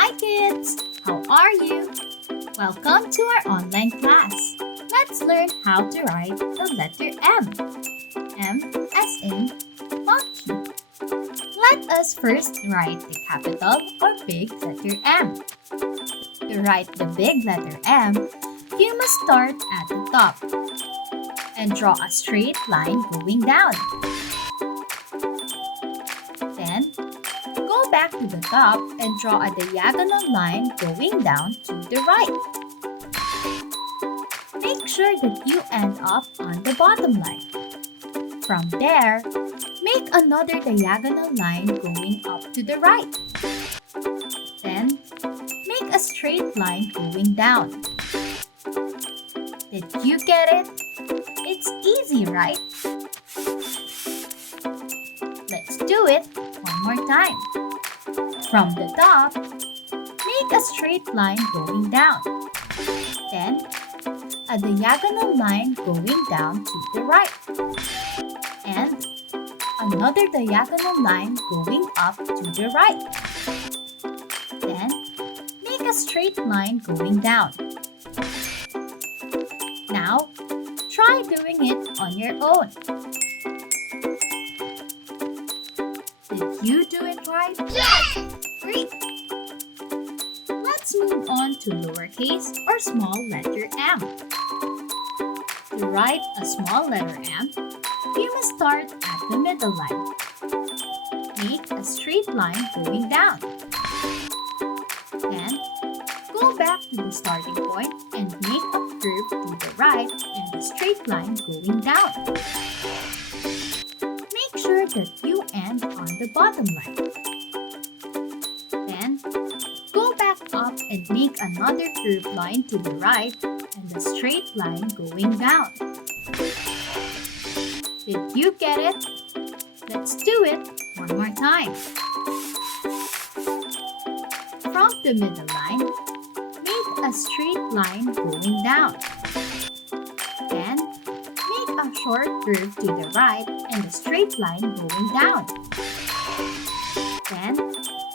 Hi kids! How are you? Welcome to our online class. Let's learn how to write the letter M. M as in monkey. Let us first write the capital or big letter M. To write the big letter M, you must start at the top and draw a straight line going down. Then, go back to the top and draw a diagonal line going down to the right. Make sure that you end up on the bottom line. From there, make another diagonal line going up to the right. Then, make a straight line going down. Did you get it? It's easy, right? Let's do it one more time. From the top, make a straight line going down. Then, a diagonal line going down to the right. And another diagonal line going up to the right. Then, make a straight line going down. Now, try doing it on your own. Did you do it right? Yes! Great! Let's move on to lowercase or small letter m. To write a small letter M, you must start at the middle line. Make a straight line going down. Then, go back to the starting point and make a curve to the right and a straight line going down. Make sure that you end on the bottom line. Then, go back up and make another curved line to the right and a straight line going down. Did you get it? Let's do it one more time. From the middle line, make a straight line going down. Then, make a short curve to the right and a straight line going down. Then,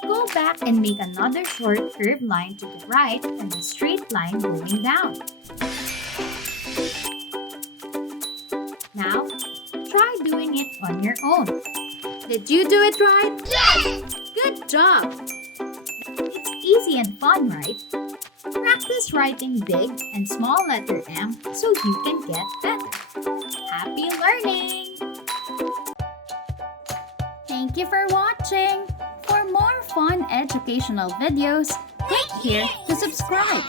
go back and make another short curved line to the right and a straight line going down. Now, try doing it on your own. Did you do it right? Yes! Good job! It's easy and fun, right? Practice writing big and small letter M so you can get better. Happy learning! Thank you for watching! For more fun educational videos, click here to subscribe.